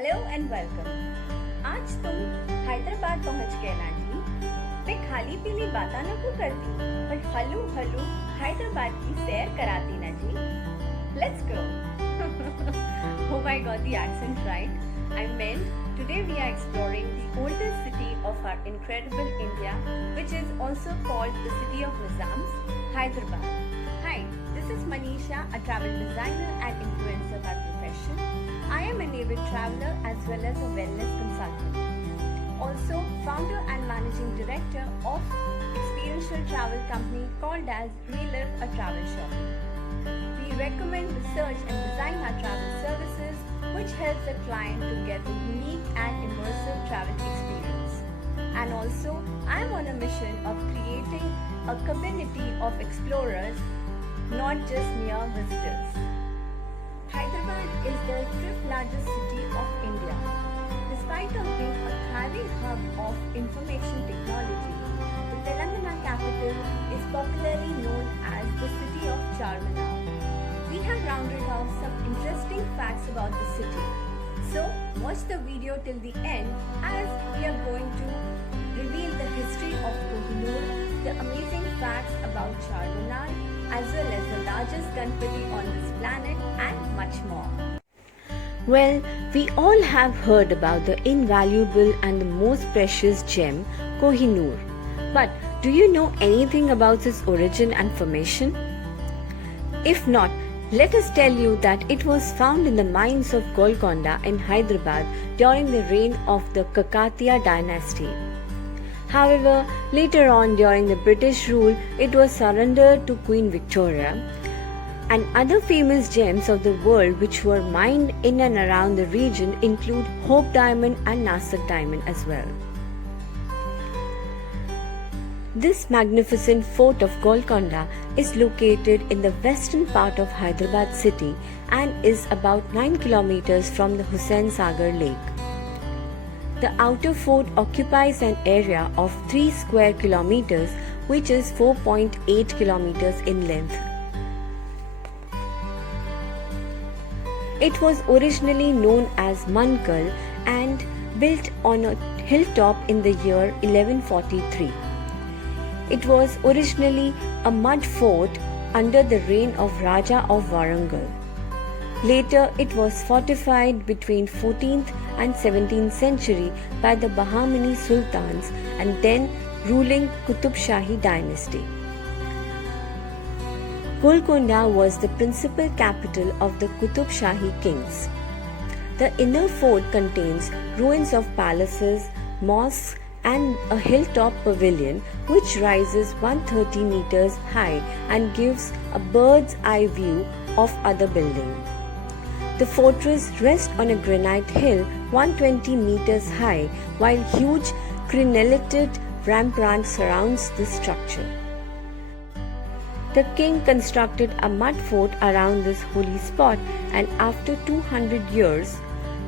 Hello and welcome. आज तुम हैदराबाद पहुंच गए ना जी। मैं खाली पीली बातें न को करती, पर हलू हलू हैदराबाद की सैर कराती ना जी। Let's go. Hope I got the accent right. I meant today we are exploring the oldest city of our incredible India, which is also called the city of Nizams, Hyderabad. Hi, this is Manisha, a travel designer and influencer by profession. I am an avid traveler as well as a wellness consultant. Also, founder and managing director of experiential travel company called as Relive a Travel Shopping. We recommend, research and design our travel services which helps the client to get a unique and immersive travel experience. And also, I am on a mission of creating a community of explorers, not just mere visitors. Hyderabad is the fifth largest city of India. Despite of being a thriving hub of information technology, the Telangana capital is popularly known as the city of Charminar. We have rounded off some interesting facts about the city. So, watch the video till the end as we are going to reveal the history of Kohinoor, the amazing facts about Charminar, as well as the largest Ganpati on this planet and much more. Well, we all have heard about the invaluable and the most precious gem, Kohinoor. But do you know anything about its origin and formation? If not, let us tell you that it was found in the mines of Golconda in Hyderabad during the reign of the Kakatiya dynasty. However, later on during the British rule, it was surrendered to Queen Victoria. And other famous gems of the world which were mined in and around the region include Hope Diamond and Nasak Diamond as well. This magnificent fort of Golconda is located in the western part of Hyderabad city and is about 9 kilometers from the Hussain Sagar lake. The outer fort occupies an area of 3 square kilometers, which is 4.8 kilometers in length. It was originally known as Mankal and built on a hilltop in the year 1143. It was originally a mud fort under the reign of Raja of Warangal. Later, it was fortified between 14th and 17th century by the Bahmani Sultans and then ruling Qutub Shahi dynasty. Golconda was the principal capital of the Qutub Shahi kings. The inner fort contains ruins of palaces, mosques, and a hilltop pavilion which rises 130 meters high and gives a bird's eye view of other buildings. The fortress rests on a granite hill 120 meters high while huge crenellated rampart surrounds the structure. The king constructed a mud fort around this holy spot, and after 200 years,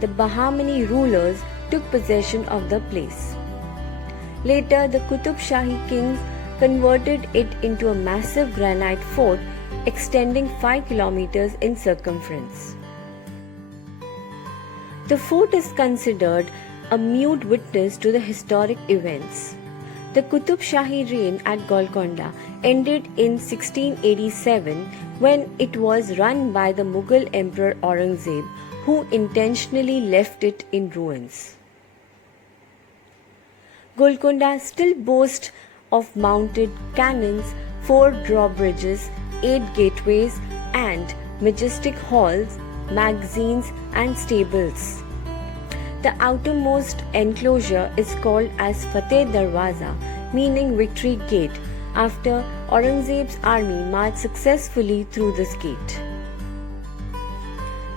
the Bahmani rulers took possession of the place. Later, the Qutub Shahi kings converted it into a massive granite fort extending 5 kilometers in circumference. The fort is considered a mute witness to the historic events. The Qutub Shahi reign at Golconda ended in 1687 when it was run by the Mughal Emperor Aurangzeb, who intentionally left it in ruins. Golconda still boasts of mounted cannons, 4 drawbridges, 8 gateways, and majestic halls, magazines, and stables. The outermost enclosure is called as Fateh Darwaza, meaning Victory Gate, after Aurangzeb's army marched successfully through this gate.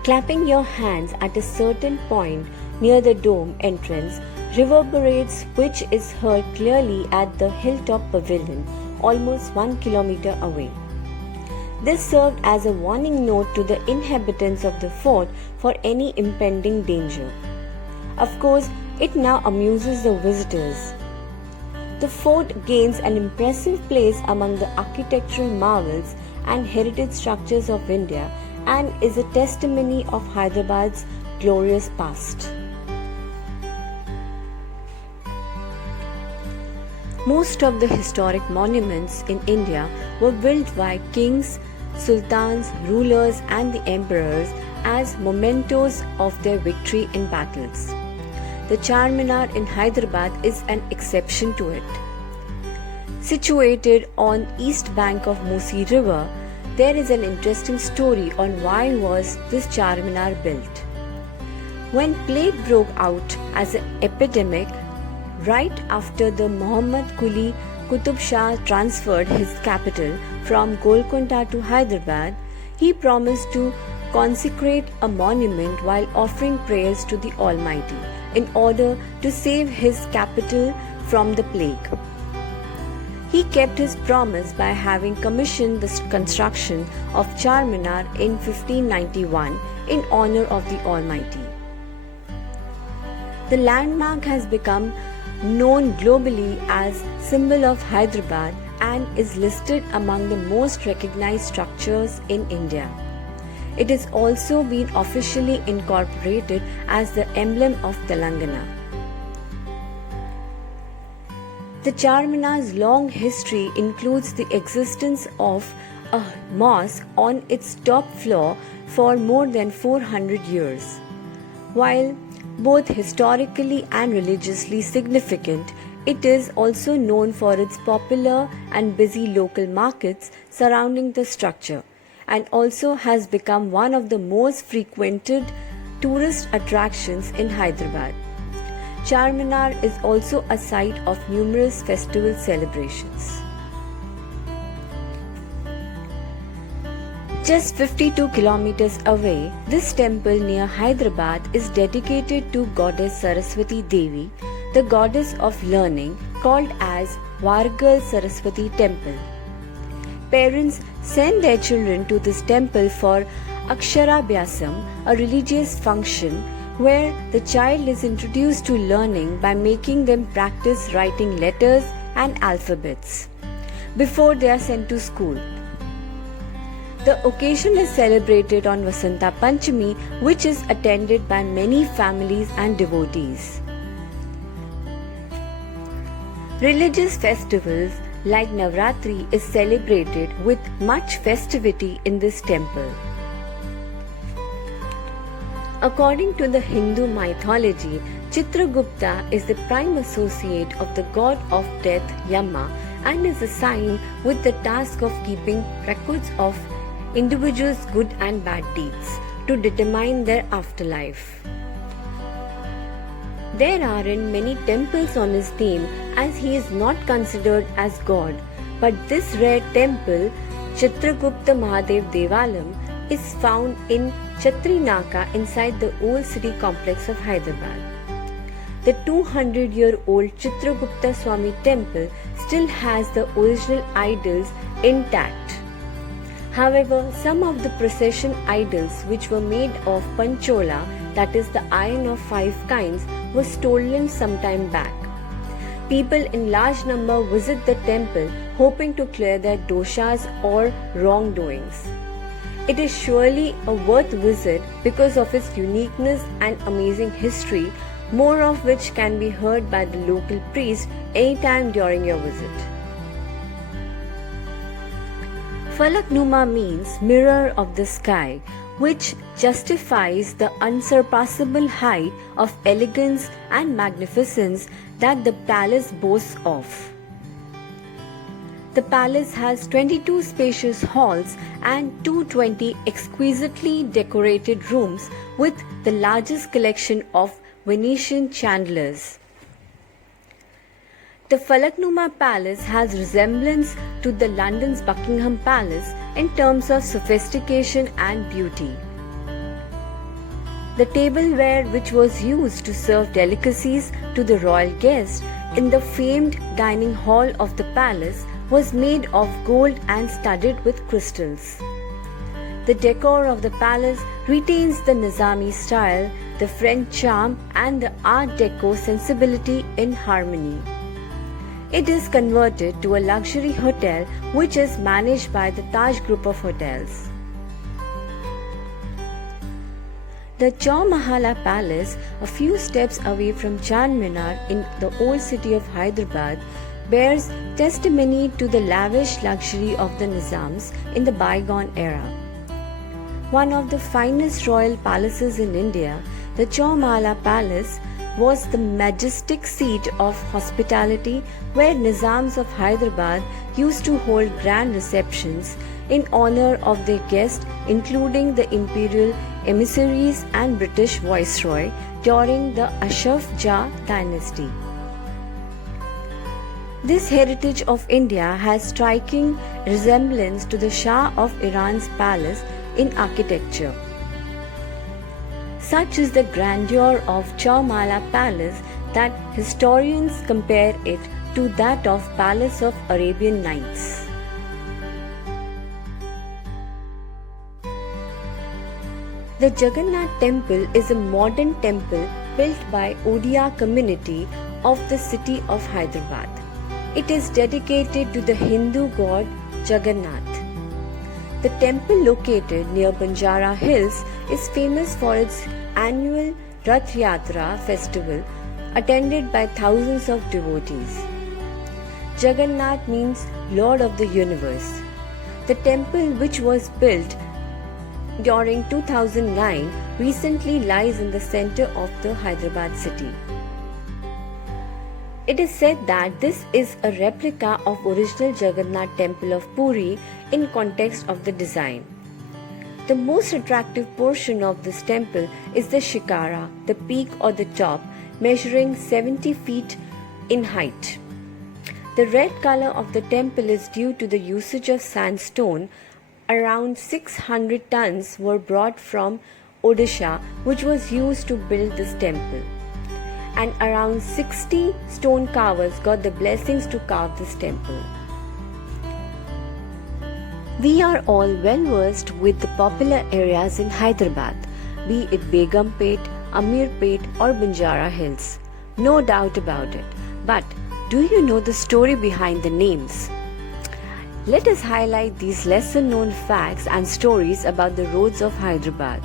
Clapping your hands at a certain point near the dome entrance reverberates, which is heard clearly at the hilltop pavilion, almost 1 kilometer away. This served as a warning note to the inhabitants of the fort for any impending danger. Of course, it now amuses the visitors. The fort gains an impressive place among the architectural marvels and heritage structures of India and is a testimony of Hyderabad's glorious past. Most of the historic monuments in India were built by kings, sultans, rulers, and the emperors as mementos of their victory in battles. The Charminar in Hyderabad is an exception to it. Situated on east bank of Musi River, there is an interesting story on why was this Charminar built. When plague broke out as an epidemic, right after the Muhammad Quli Qutub Shah transferred his capital from Golconda to Hyderabad, he promised to consecrate a monument while offering prayers to the Almighty in order to save his capital from the plague. He kept his promise by having commissioned the construction of Charminar in 1591 in honor of the Almighty. The landmark has become known globally as symbol of Hyderabad and is listed among the most recognized structures in India. It has also been officially incorporated as the emblem of Telangana. The Charminar's long history includes the existence of a mosque on its top floor for more than 400 years. While both historically and religiously significant, it is also known for its popular and busy local markets surrounding the structure, and also has become one of the most frequented tourist attractions in Hyderabad. Charminar is also a site of numerous festival celebrations. Just 52 kilometers away, this temple near Hyderabad is dedicated to Goddess Saraswati Devi, the goddess of learning, called as Vargal Saraswati Temple. Parents send their children to this temple for Aksharabhyasam, a religious function where the child is introduced to learning by making them practice writing letters and alphabets before they are sent to school. The occasion is celebrated on Vasanta Panchami, which is attended by many families and devotees. Religious festivals like Navratri is celebrated with much festivity in this temple. According to the Hindu mythology, Chitragupta is the prime associate of the god of death Yama and is assigned with the task of keeping records of individuals' good and bad deeds to determine their afterlife. There aren't many temples on his name as he is not considered as god, but this rare temple, Chitragupta Mahadev Devalam, is found in Chatrinaka inside the old city complex of Hyderabad. The 200-year-old Chitragupta Swami temple still has the original idols intact. However, some of the procession idols which were made of panchola, that is the iron of 5 kinds, were stolen some time back. People in large number visit the temple hoping to clear their doshas or wrongdoings. It is surely a worth visit because of its uniqueness and amazing history, more of which can be heard by the local priest anytime during your visit. Falaknuma means mirror of the sky, which justifies the unsurpassable height of elegance and magnificence that the palace boasts of. The palace has 22 spacious halls and 220 exquisitely decorated rooms with the largest collection of Venetian chandeliers. The Falaknuma Palace has resemblance to the London's Buckingham Palace in terms of sophistication and beauty. The tableware which was used to serve delicacies to the royal guests in the famed dining hall of the palace was made of gold and studded with crystals. The decor of the palace retains the Nizami style, the French charm and the Art Deco sensibility in harmony. It is converted to a luxury hotel which is managed by the Taj Group of Hotels. The Chaumahala Palace, a few steps away from Charminar in the old city of Hyderabad, bears testimony to the lavish luxury of the Nizams in the bygone era. One of the finest royal palaces in India, the Chaumala Palace, was the majestic seat of hospitality where Nizams of Hyderabad used to hold grand receptions in honor of their guests, including the imperial emissaries and British viceroy during the Ashraf Jah dynasty. This heritage of India has striking resemblance to the Shah of Iran's palace in architecture. Such is the grandeur of Chaumala Palace that historians compare it to that of Palace of Arabian Nights. The Jagannath Temple is a modern temple built by Odia community of the city of Hyderabad. It is dedicated to the Hindu god Jagannath. The temple located near Banjara Hills is famous for its annual Rath Yatra festival attended by thousands of devotees. Jagannath means Lord of the Universe. The temple, which was built during 2009, recently lies in the center of the Hyderabad city. It is said that this is a replica of original Jagannath temple of Puri in context of the design. The most attractive portion of this temple is the Shikara, the peak or the top, measuring 70 feet in height. The red color of the temple is due to the usage of sandstone. Around 600 tons were brought from Odisha, which was used to build this temple. And around 60 stone carvers got the blessings to carve this temple. We are all well versed with the popular areas in Hyderabad, be it Begumpet, Amirpet or Banjara Hills. No doubt about it. But do you know the story behind the names? Let us highlight these lesser known facts and stories about the roads of Hyderabad.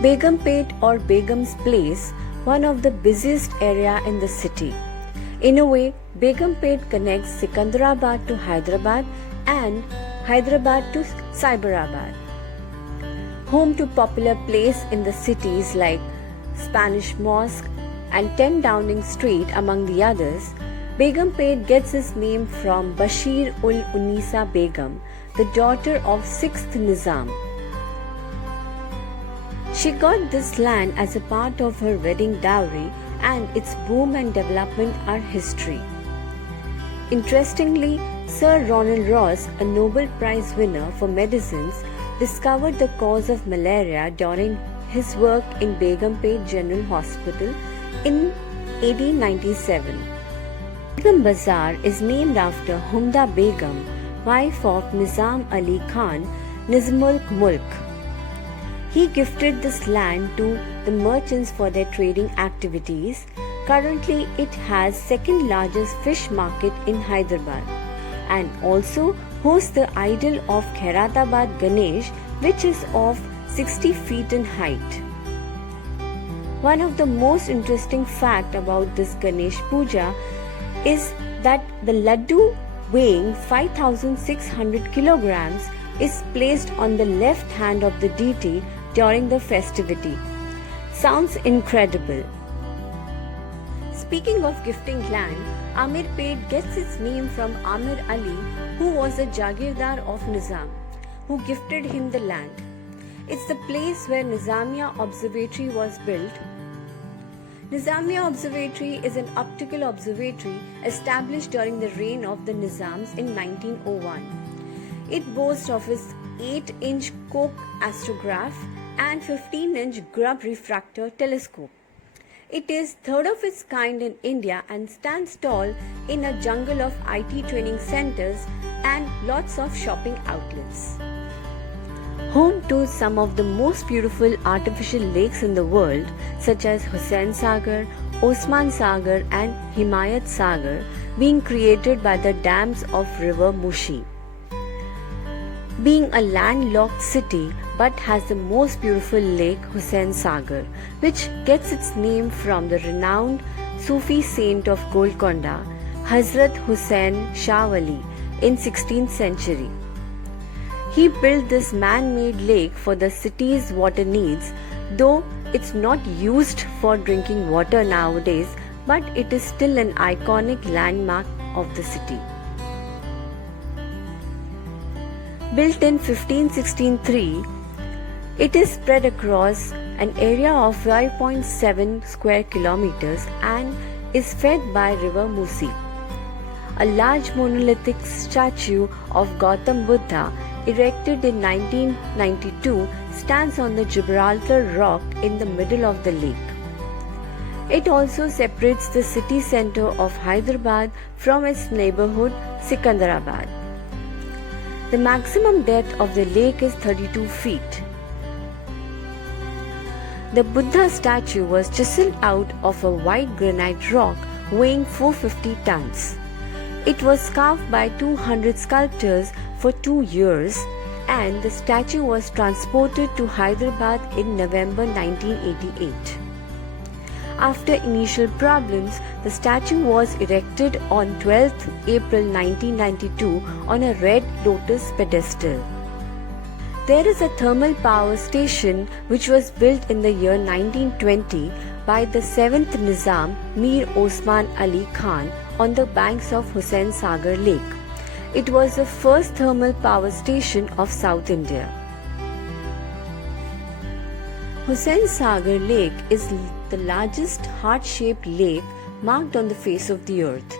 Begumpet or Begum's Place, one of the busiest area in the city. In a way, Begumpet connects Sikandrabad to Hyderabad and Hyderabad to Cyberabad. Home to popular place in the cities like Spanish Mosque and 10 Downing Street among the others, Begumpet gets its name from Bashir ul Unisa Begum, the daughter of 6th Nizam. She got this land as a part of her wedding dowry, and its boom and development are history. Interestingly, Sir Ronald Ross, a Nobel Prize winner for medicines, discovered the cause of malaria during his work in Begumpet General Hospital in 1897. Begum Bazaar is named after Humda Begum, wife of Nizam Ali Khan, Nizamul Mulk. He gifted this land to the merchants for their trading activities. Currently, it has second largest fish market in Hyderabad and also hosts the idol of Khairatabad Ganesh, which is of 60 feet in height. One of the most interesting fact about this Ganesh Puja is that the laddu weighing 5,600 kilograms is placed on the left hand of the deity during the festivity. Sounds incredible. Speaking of gifting land, Amirpet gets its name from Amir Ali, who was a Jagirdar of Nizam, who gifted him the land. It's the place where Nizamiya Observatory was built. Nizamiya Observatory is an optical observatory established during the reign of the Nizams in 1901. It boasts of its 8-inch Koch astrograph and 15-inch Grubb refractor telescope. It is third of its kind in India and stands tall in a jungle of IT training centers and lots of shopping outlets. Home to some of the most beautiful artificial lakes in the world, such as Hussain Sagar, Osman Sagar and Himayat Sagar, being created by the dams of river Mushi. Being a landlocked city, but has the most beautiful lake Hussain Sagar, which gets its name from the renowned Sufi saint of Golconda, Hazrat Hussain Shah Wali, in 16th century. He built this man-made lake for the city's water needs, though it's not used for drinking water nowadays, but it is still an iconic landmark of the city. Built in 1563, it is spread across an area of 5.7 square kilometers and is fed by river Musi. A large monolithic statue of Gautam Buddha, erected in 1992, stands on the Gibraltar Rock in the middle of the lake. It also separates the city centre of Hyderabad from its neighbourhood Sikandarabad. The maximum depth of the lake is 32 feet. The Buddha statue was chiseled out of a white granite rock weighing 450 tons. It was carved by 200 sculptors for 2 years, and the statue was transported to Hyderabad in November 1988. After initial problems, the statue was erected on 12th April 1992 on a red lotus pedestal. There is a thermal power station which was built in the year 1920 by the 7th Nizam Mir Osman Ali Khan on the banks of Hussain Sagar Lake. It was the first thermal power station of South India. Hussain Sagar Lake is the largest heart-shaped lake marked on the face of the earth.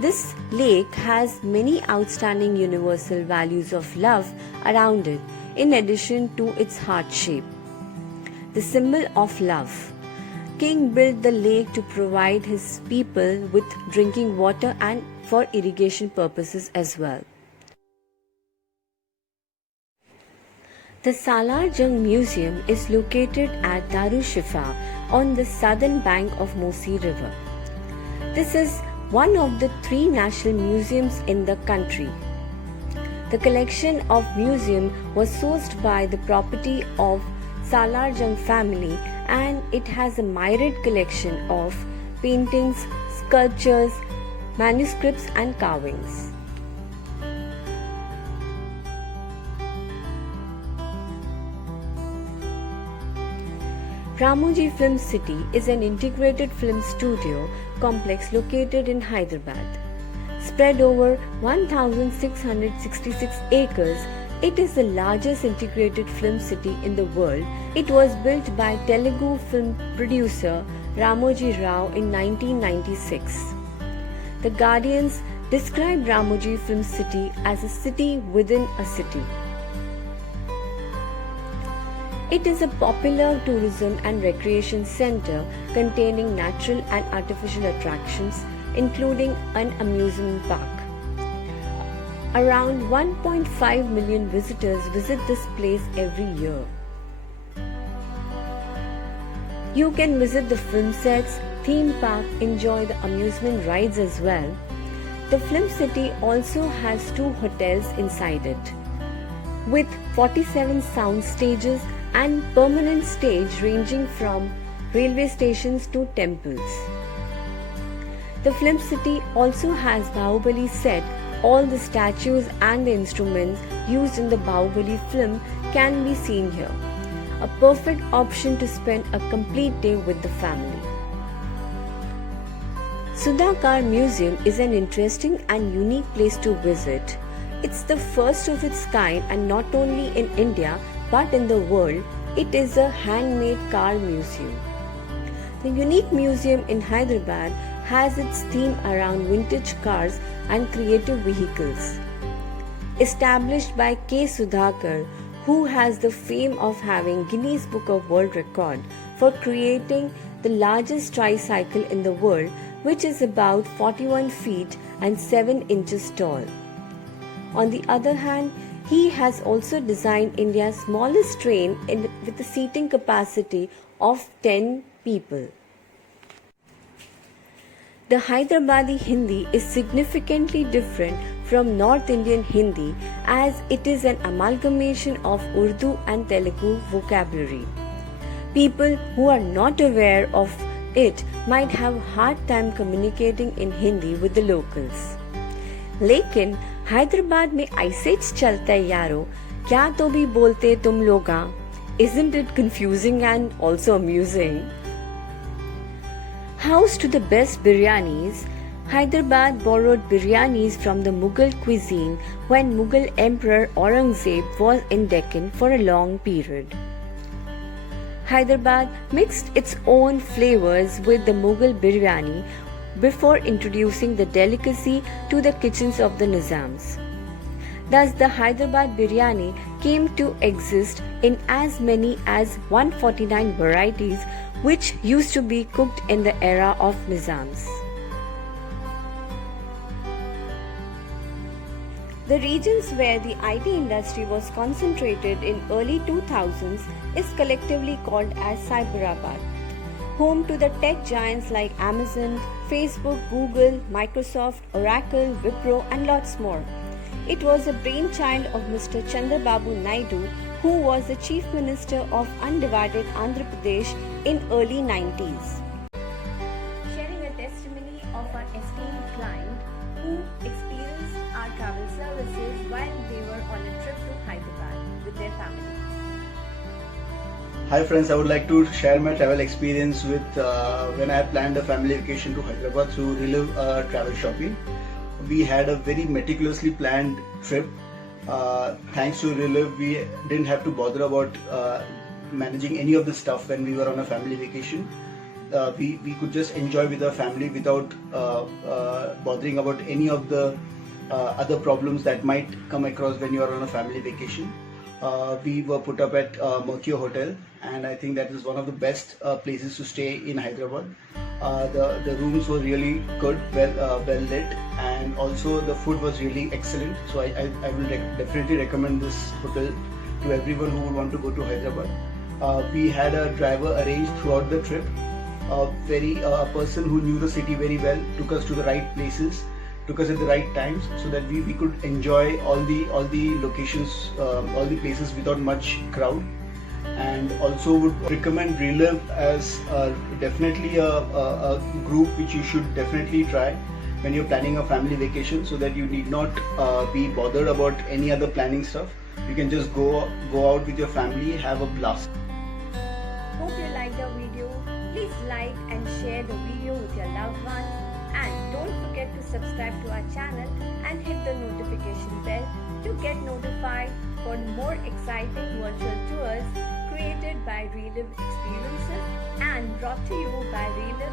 This lake has many outstanding universal values of love around it, in addition to its heart shape, the symbol of love. King built the lake to provide his people with drinking water and for irrigation purposes as well. The Salar Jung Museum is located at Darushifa on the southern bank of Musi River. This is one of the 3 national museums in the country. The collection of museum was sourced by the property of Salar Jung family, and it has a myriad collection of paintings, sculptures, manuscripts and carvings. Ramoji Film City is an integrated film studio complex located in Hyderabad. Spread over 1,666 acres, it is the largest integrated film city in the world. It was built by Telugu film producer Ramoji Rao in 1996. The Guardians described Ramoji Film City as a city within a city. It is a popular tourism and recreation center containing natural and artificial attractions, including an amusement park. Around 1.5 million visitors visit this place every year. You can visit the film sets, theme park, enjoy the amusement rides as well. The Film City also has 2 hotels inside it, with 47 sound stages and permanent stage ranging from railway stations to temples. The Film City also has Bahubali set. All the statues and the instruments used in the Bahubali film can be seen here. A perfect option to spend a complete day with the family. Sudhakar Museum is an interesting and unique place to visit. It's the first of its kind, and not only in India but in the world. It is a handmade car museum. The unique museum in Hyderabad has its theme around vintage cars and creative vehicles. Established by K. Sudhakar, who has the fame of having Guinness Book of World Record for creating the largest tricycle in the world, which is about 41 feet and 7 inches tall. On the other hand, he has also designed India's smallest train with a seating capacity of 10 people. The Hyderabadi Hindi is significantly different from North Indian Hindi, as it is an amalgamation of Urdu and Telugu vocabulary. People who are not aware of it might have hard time communicating in Hindi with the locals. लेकिन हैदराबाद में ऐसे चलता है यारो, क्या तो भी बोलते तुम लोगा? Isn't it confusing and also amusing? House to the best biryanis, Hyderabad borrowed biryanis from the Mughal cuisine when Mughal Emperor Aurangzeb was in Deccan for a long period. Hyderabad mixed its own flavors with the Mughal biryani before introducing the delicacy to the kitchens of the Nizams. Thus, the Hyderabad biryani came to exist in as many as 149 varieties, which used to be cooked in the era of Nizams. The regions where the IT industry was concentrated in early 2000s is collectively called as Cyberabad, home to the tech giants like Amazon, Facebook, Google, Microsoft, Oracle, Wipro and lots more. It was a brainchild of Mr. Chandrababu Naidu, who was the Chief Minister of undivided Andhra Pradesh in early 90s. Sharing a testimony of our esteemed client who experienced our travel services while they were on a trip to Hyderabad with their family. Hi friends, I would like to share my travel experience with when I planned a family vacation to Hyderabad through Relive Travel Shopping. We had a very meticulously planned trip. Thanks to Relive, we didn't have to bother about managing any of the stuff when we were on a family vacation. We could just enjoy with our family without bothering about any of the other problems that might come across when you are on a family vacation. We were put up at Mercure Hotel, and I think that is one of the best places to stay in Hyderabad. The rooms were really good, well lit, and also the food was really excellent. So I will definitely recommend this hotel to everyone who would want to go to Hyderabad. We had a driver arranged throughout the trip. A person who knew the city very well, took us to the right places, took us at the right times, so that we could enjoy all the locations, all the places without much crowd. And also would recommend Relive as definitely a group which you should definitely try when you're planning a family vacation, so that you need not be bothered about any other planning stuff. You can just go out with your family, have a blast. Hope you liked our video. Please like and share the video with your loved ones, and don't forget to subscribe to our channel and hit the notification bell to get notified for more exciting virtual tours created by Relive Experiences and brought to you by Relive